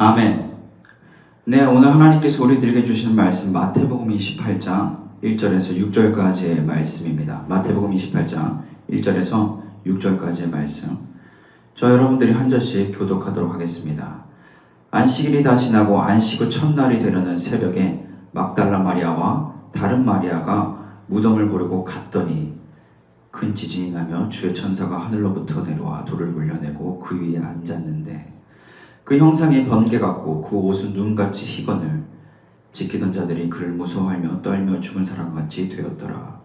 아멘. 네, 오늘 하나님께서 우리들에게 주시는 말씀 마태복음 28장 1절에서 6절까지의 말씀입니다. 마태복음 28장 1절에서 6절까지의 말씀. 저 여러분들이 한 절씩 교독하도록 하겠습니다. 안식일이 다 지나고 안식 후 첫날이 되려는 새벽에 막달라 마리아와 다른 마리아가 무덤을 보려고 갔더니 큰 지진이 나며 주의 천사가 하늘로부터 내려와 돌을 물려내고 그 위에 앉았는데 그 형상이 번개 같고 그 옷은 눈같이 희거늘 지키던 자들이 그를 무서워하며 떨며 죽은 사람같이 되었더라.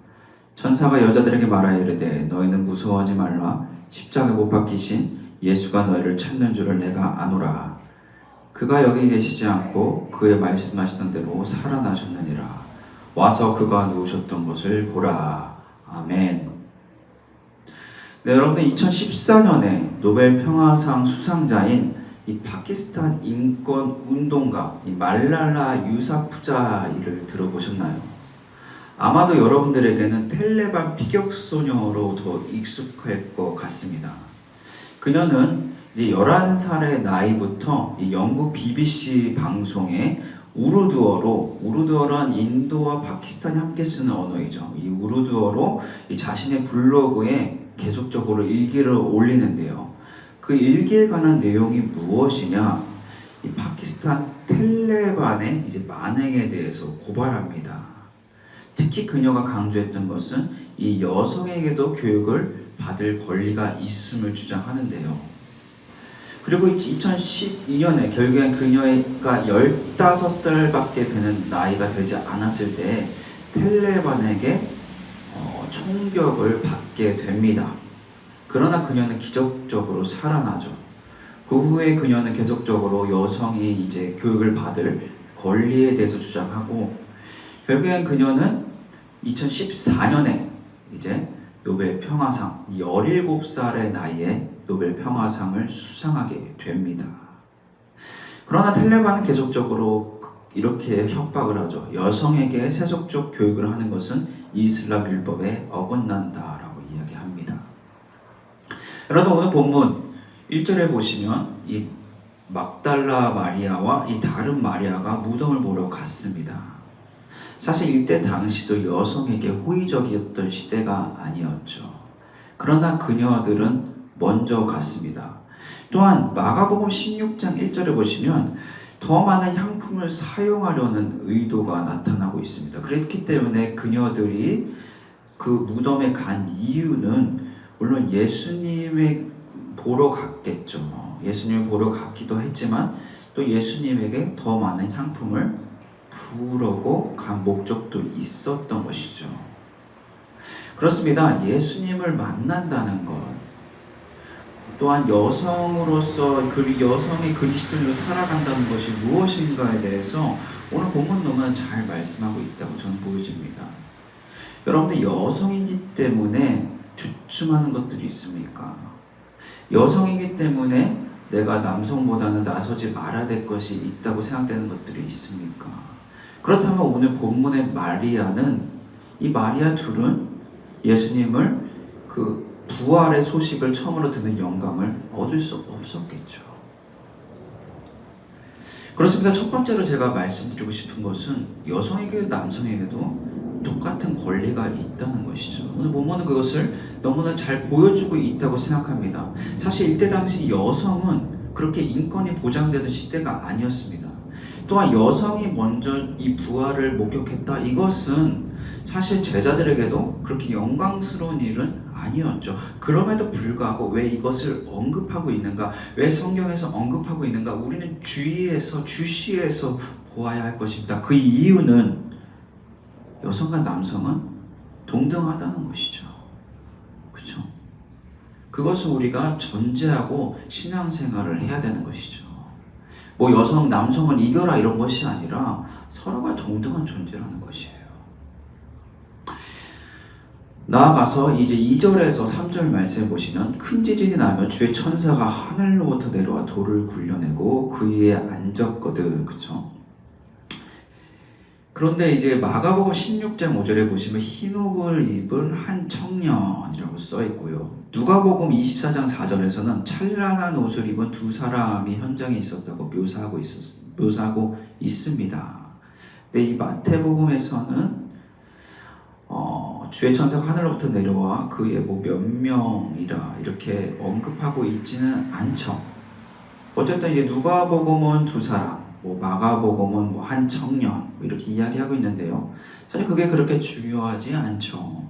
천사가 여자들에게 말하여 이르되 너희는 무서워하지 말라. 십자가에 못 박히신 예수가 너희를 찾는 줄을 내가 아노라. 그가 여기 계시지 않고 그의 말씀하시던 대로 살아나셨느니라. 와서 그가 누우셨던 것을 보라. 아멘. 네, 여러분들 2014년에 노벨 평화상 수상자인 이 파키스탄 인권 운동가 이 말랄라 유사푸자이를 들어보셨나요? 아마도 여러분들에게는 텔레반 피격소녀로 더 익숙할 것 같습니다. 그녀는 이제 11살의 나이부터 이 영국 BBC 방송에 우르두어란 인도와 파키스탄이 함께 쓰는 언어이죠. 이 우르두어로 이 자신의 블로그에 계속적으로 일기를 올리는데요. 그 일기에 관한 내용이 무엇이냐? 이 파키스탄 텔레반의 이제 만행에 대해서 고발합니다. 특히 그녀가 강조했던 것은 이 여성에게도 교육을 받을 권리가 있음을 주장하는데요. 그리고 2012년에 결국엔 그녀가 15살밖에 되는 나이가 되지 않았을 때 텔레반에게 총격을 받게 됩니다. 그러나 그녀는 기적적으로 살아나죠. 그 후에 그녀는 계속적으로 여성이 이제 교육을 받을 권리에 대해서 주장하고 결국엔 그녀는 2014년에 이제 노벨 평화상 17살의 나이에 노벨 평화상을 수상하게 됩니다. 그러나 텔레반은 계속적으로 이렇게 협박을 하죠. 여성에게 세속적 교육을 하는 것은 이슬람 율법에 어긋난다라고 이야기합니다. 여러분 오늘 본문 1절에 보시면 이 막달라 마리아와 이 다른 마리아가 무덤을 보러 갔습니다. 사실 이때 당시도 여성에게 호의적이었던 시대가 아니었죠. 그러나 그녀들은 먼저 갔습니다. 또한 마가복음 16장 1절에 보시면 더 많은 향품을 사용하려는 의도가 나타나고 있습니다. 그렇기 때문에 그녀들이 그 무덤에 간 이유는 물론 예수님을 보러 갔겠죠. 예수님을 보러 갔기도 했지만 또 예수님에게 더 많은 향품을 부으려고 간 목적도 있었던 것이죠. 그렇습니다. 예수님을 만난다는 것, 또한 여성으로서 여성이 그리스도인으로 살아간다는 것이 무엇인가에 대해서 오늘 본문 너무나 잘 말씀하고 있다고 저는 보여집니다. 여러분들 여성이기 때문에 주춤하는 것들이 있습니까? 여성이기 때문에 내가 남성보다는 나서지 말아야 될 것이 있다고 생각되는 것들이 있습니까? 그렇다면 오늘 본문의 마리아는, 이 마리아 둘은 예수님을 그 부활의 소식을 처음으로 듣는 영감을 얻을 수 없었겠죠. 그렇습니다. 첫 번째로 제가 말씀드리고 싶은 것은 여성에게도 남성에게도 똑같은 권리가 있다는 것이죠. 오늘 본문은 그것을 너무나 잘 보여주고 있다고 생각합니다. 사실 이때 당시 여성은 그렇게 인권이 보장되던 시대가 아니었습니다. 또한 여성이 먼저 이 부활을 목격했다, 이것은 사실 제자들에게도 그렇게 영광스러운 일은 아니었죠. 그럼에도 불구하고 왜 이것을 언급하고 있는가, 왜 성경에서 언급하고 있는가, 우리는 주시해서 보아야 할 것입니다. 그 이유는 여성과 남성은 동등하다는 것이죠. 그렇죠? 그것을 우리가 전제하고 신앙생활을 해야 되는 것이죠. 뭐 여성, 남성은 이겨라 이런 것이 아니라 서로가 동등한 존재라는 것이에요. 나아가서 이제 2절에서 3절 말씀해 보시면 큰 지진이 나며 주의 천사가 하늘로부터 내려와 돌을 굴려내고 그 위에 앉았거든. 그쵸? 그런데 이제 마가복음 16장 5절에 보시면 흰 옷을 입은 한 청년이라고 써 있고요. 누가복음 24장 4절에서는 찬란한 옷을 입은 두 사람이 현장에 있었다고 묘사하고 있습니다. 근데 이 마태복음에서는 주의 천사가 하늘로부터 내려와 그의 뭐 몇 명이라 이렇게 언급하고 있지는 않죠. 어쨌든 이제 누가복음은 두 사람, 뭐 마가복음은 뭐 한 청년 이렇게 이야기하고 있는데요. 사실 그게 그렇게 중요하지 않죠.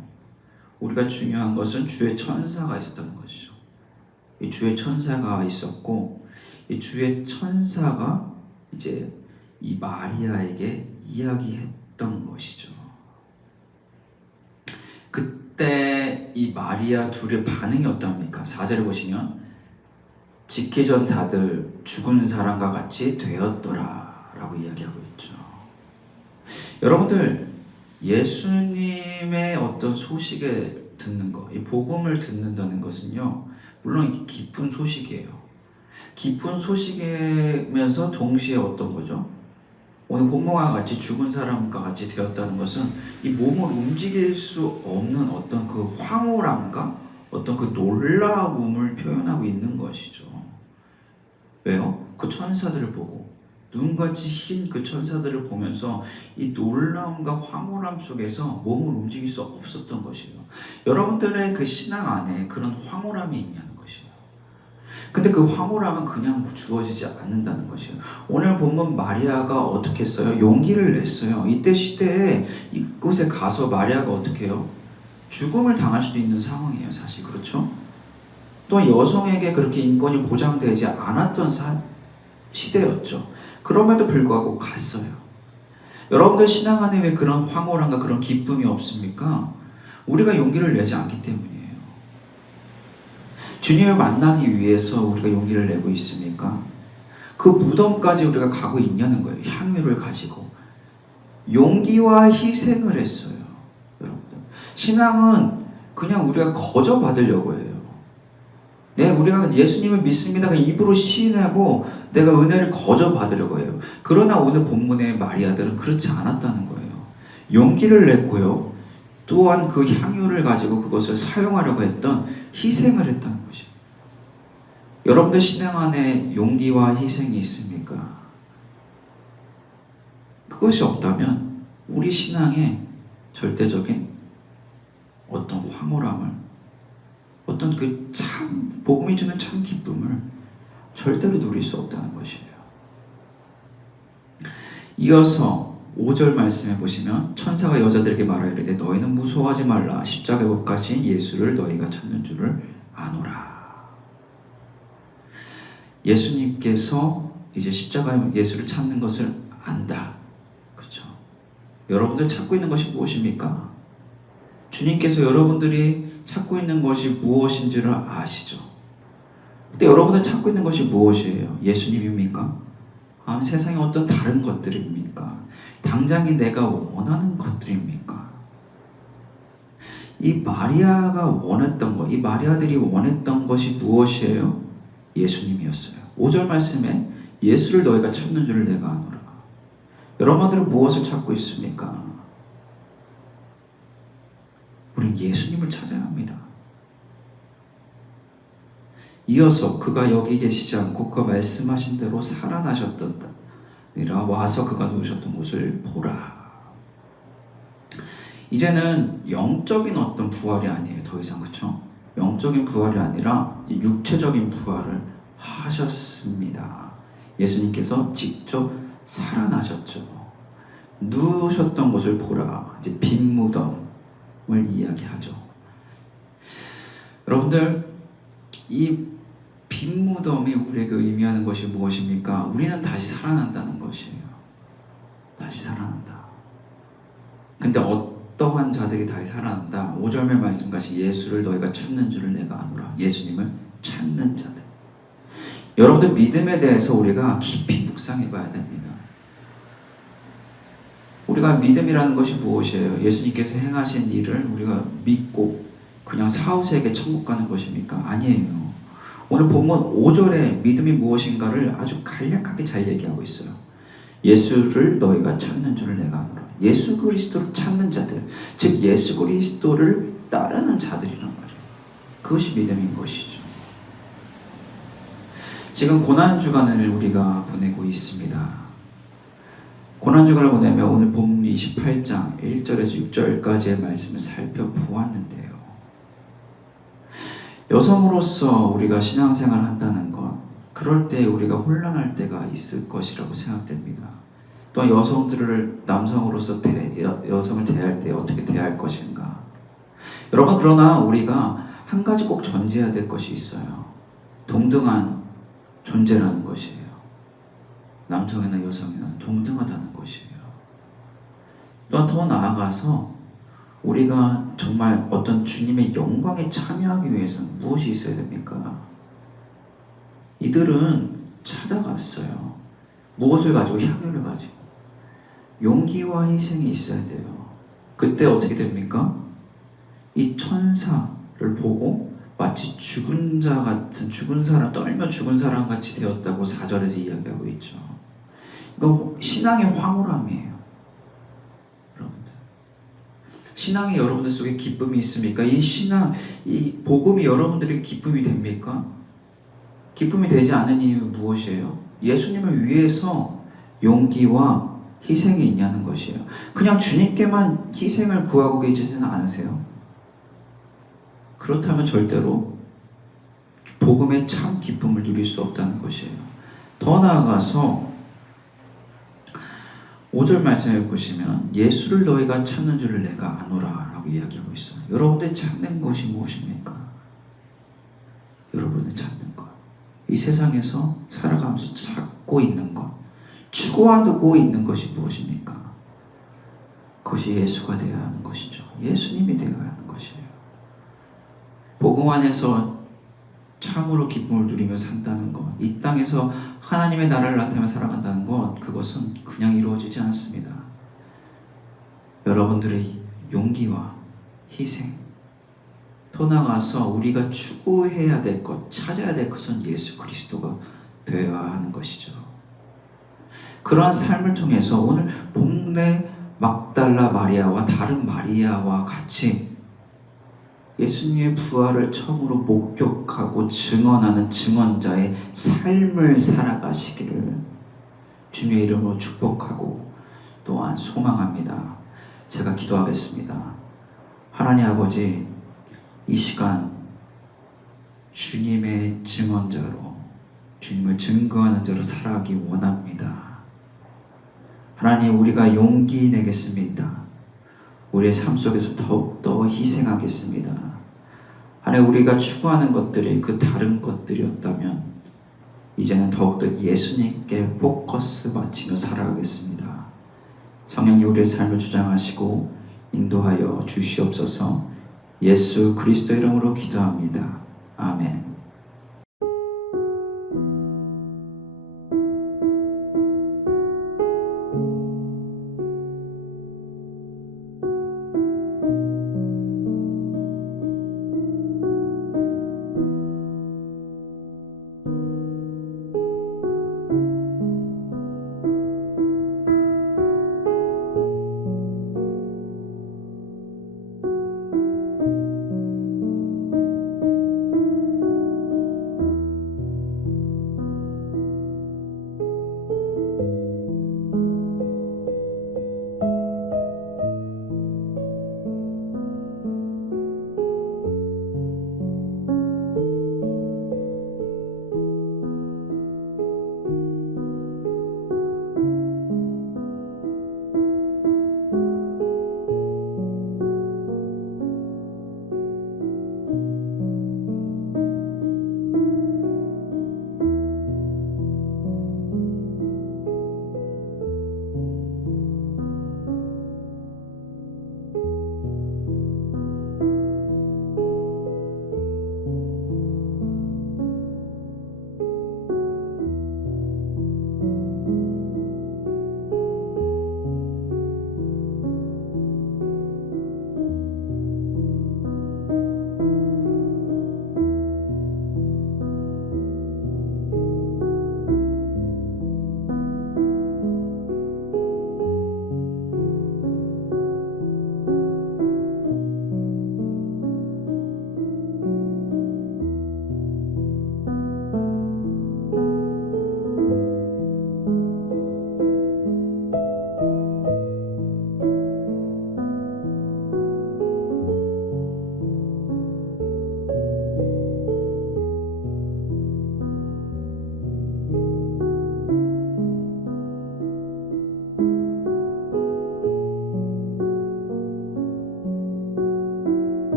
우리가 중요한 것은 주의 천사가 있었다는 것이죠. 이 주의 천사가 있었고, 이 주의 천사가 이제 이 마리아에게 이야기했던 것이죠. 그때 이 마리아 둘의 반응이 어떠합니까? 4절에 보시면 짓기 전 다들 죽은 사람과 같이 되었더라 라고 이야기하고 있죠. 여러분들, 예수님의 어떤 소식을 듣는 것, 이 복음을 듣는다는 것은요, 물론 기쁜 소식이에요. 기쁜 소식이면서 동시에 어떤 거죠? 오늘 본문과 같이 죽은 사람과 같이 되었다는 것은 이 몸을 움직일 수 없는 어떤 그 황홀함과 어떤 그 놀라움을 표현하고 있는 것이죠. 왜요? 그 천사들을 보고 눈같이 흰 그 천사들을 보면서 이 놀라움과 황홀함 속에서 몸을 움직일 수 없었던 것이에요. 여러분들의 그 신앙 안에 그런 황홀함이 있냐는 것이에요. 근데 그 황홀함은 그냥 주어지지 않는다는 것이에요. 오늘 본문 마리아가 어떻게 했어요? 용기를 냈어요. 이때 시대에 이곳에 가서 마리아가 어떻게 해요? 죽음을 당할 수도 있는 상황이에요. 사실 그렇죠? 또 여성에게 그렇게 인권이 보장되지 않았던 시대였죠. 그럼에도 불구하고 갔어요. 여러분들 신앙 안에 왜 그런 황홀함과 그런 기쁨이 없습니까? 우리가 용기를 내지 않기 때문이에요. 주님을 만나기 위해서 우리가 용기를 내고 있으니까 그 무덤까지 우리가 가고 있냐는 거예요. 향유를 가지고 용기와 희생을 했어요. 여러분들, 신앙은 그냥 우리가 거저 받으려고 해요. 네, 우리가 예수님을 믿습니다. 입으로 시인하고 내가 은혜를 거저 받으려고 해요. 그러나 오늘 본문의 마리아들은 그렇지 않았다는 거예요. 용기를 냈고요. 또한 그 향유를 가지고 그것을 사용하려고 했던 희생을 했다는 것이에요. 여러분들 신앙 안에 용기와 희생이 있습니까? 그것이 없다면 우리 신앙에 절대적인 어떤 황홀함을, 어떤 그 참 복음이 주는 참 기쁨을 절대로 누릴 수 없다는 것이에요. 이어서 5절 말씀해 보시면 천사가 여자들에게 말하이르되 너희는 무서워하지 말라. 십자가에 못 가신 예수를 너희가 찾는 줄을 아노라. 예수님께서 이제 십자가 예수를 찾는 것을 안다. 그렇죠? 여러분들 찾고 있는 것이 무엇입니까? 주님께서 여러분들이 찾고 있는 것이 무엇인지를 아시죠? 근데 여러분들 찾고 있는 것이 무엇이에요? 예수님입니까? 아니면 세상의 어떤 다른 것들입니까? 당장이 내가 원하는 것들입니까? 이 마리아가 원했던 것, 이 마리아들이 원했던 것이 무엇이에요? 예수님이었어요. 5절 말씀에 예수를 너희가 찾는 줄을 내가 아노라. 여러분들은 무엇을 찾고 있습니까? 우리는 예수님을 찾아야 합니다. 이어서 그가 여기 계시지 않고 그가 말씀하신 대로 살아나셨던다. 와서 그가 누우셨던 곳을 보라. 이제는 영적인 어떤 부활이 아니에요. 더 이상. 그렇죠? 영적인 부활이 아니라 육체적인 부활을 하셨습니다. 예수님께서 직접 살아나셨죠. 누우셨던 곳을 보라. 이제 빈 무덤을 이야기하죠. 여러분들, 이 빈 무덤이 우리에게 의미하는 것이 무엇입니까? 우리는 다시 살아난다는 것이에요. 다시 살아난다. 근데 어떠한 자들이 다시 살아난다? 5절의 말씀같이 예수를 너희가 찾는 줄을 내가 아노라. 예수님을 찾는 자들. 여러분들, 믿음에 대해서 우리가 깊이 묵상해 봐야 됩니다. 우리가 믿음이라는 것이 무엇이에요? 예수님께서 행하신 일을 우리가 믿고 그냥 사후세계 천국 가는 것입니까? 아니에요. 오늘 본문 5절에 믿음이 무엇인가를 아주 간략하게 잘 얘기하고 있어요. 예수를 너희가 찾는 줄을 내가 아노라. 예수 그리스도를 찾는 자들, 즉 예수 그리스도를 따르는 자들이란 말이에요. 그것이 믿음인 것이죠. 지금 고난주간을 우리가 보내고 있습니다. 고난주간을 보내며 오늘 본문 28장 1절에서 6절까지의 말씀을 살펴보았는데요. 여성으로서 우리가 신앙생활을 한다는 것, 그럴 때 우리가 혼란할 때가 있을 것이라고 생각됩니다. 또한 여성들을 남성으로서 여성을 대할 때 어떻게 대할 것인가. 여러분, 그러나 우리가 한 가지 꼭 전제해야 될 것이 있어요. 동등한 존재라는 것이에요. 남성이나 여성이나 동등하다는 것이에요. 또한 더 나아가서 우리가 정말 어떤 주님의 영광에 참여하기 위해서는 무엇이 있어야 됩니까? 이들은 찾아갔어요. 무엇을 가지고? 향유를 가지고. 용기와 희생이 있어야 돼요. 그때 어떻게 됩니까? 이 천사를 보고 마치 죽은 자 같은, 죽은 사람, 떨며 죽은 사람 같이 되었다고 4절에서 이야기하고 있죠. 이건 신앙의 황홀함이에요. 신앙이 여러분들 속에 기쁨이 있습니까? 이 신앙, 이 복음이 여러분들의 기쁨이 됩니까? 기쁨이 되지 않는 이유 무엇이에요? 예수님을 위해서 용기와 희생이 있냐는 것이에요. 그냥 주님께만 희생을 구하고 계시지는 않으세요? 그렇다면 절대로 복음의 참 기쁨을 누릴 수 없다는 것이에요. 더 나아가서 5절 말씀을 보시면 예수를 너희가 찾는 줄을 내가 아노라 라고 이야기하고 있어요. 여러분들 찾는 것이 무엇입니까? 여러분을 찾는 것. 이 세상에서 살아가면서 찾고 있는 것, 추구하고 있는 것이 무엇입니까? 그것이 예수가 되어야 하는 것이죠. 예수님이 되어야 하는 것이에요. 복음 안에서 참으로 기쁨을 누리며 산다는 것, 이 땅에서 하나님의 나라를 나타내며 살아간다는 것, 그것은 그냥 이루어지지 않습니다. 여러분들의 용기와 희생, 더 나아가서 우리가 추구해야 될 것, 찾아야 될 것은 예수 그리스도가 되어야 하는 것이죠. 그러한 삶을 통해서 오늘 본문의 막달라 마리아와 다른 마리아와 같이 예수님의 부활을 처음으로 목격하고 증언하는 증언자의 삶을 살아가시기를 주님의 이름으로 축복하고 또한 소망합니다. 제가 기도하겠습니다. 하나님 아버지, 이 시간 주님의 증언자로, 주님을 증거하는 자로 살아가기 원합니다. 하나님, 우리가 용기 내겠습니다. 우리의 삶 속에서 더욱더 희생하겠습니다. 하나님, 우리가 추구하는 것들이 그 다른 것들이었다면 이 이제는 더욱더 예수님께 포커스 맞추며 살아가겠습니다. 성령이 우리의 삶을 주장하시고 인도하여 주시옵소서. 예수 그리스도 이름으로 기도합니다. 아멘.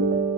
네.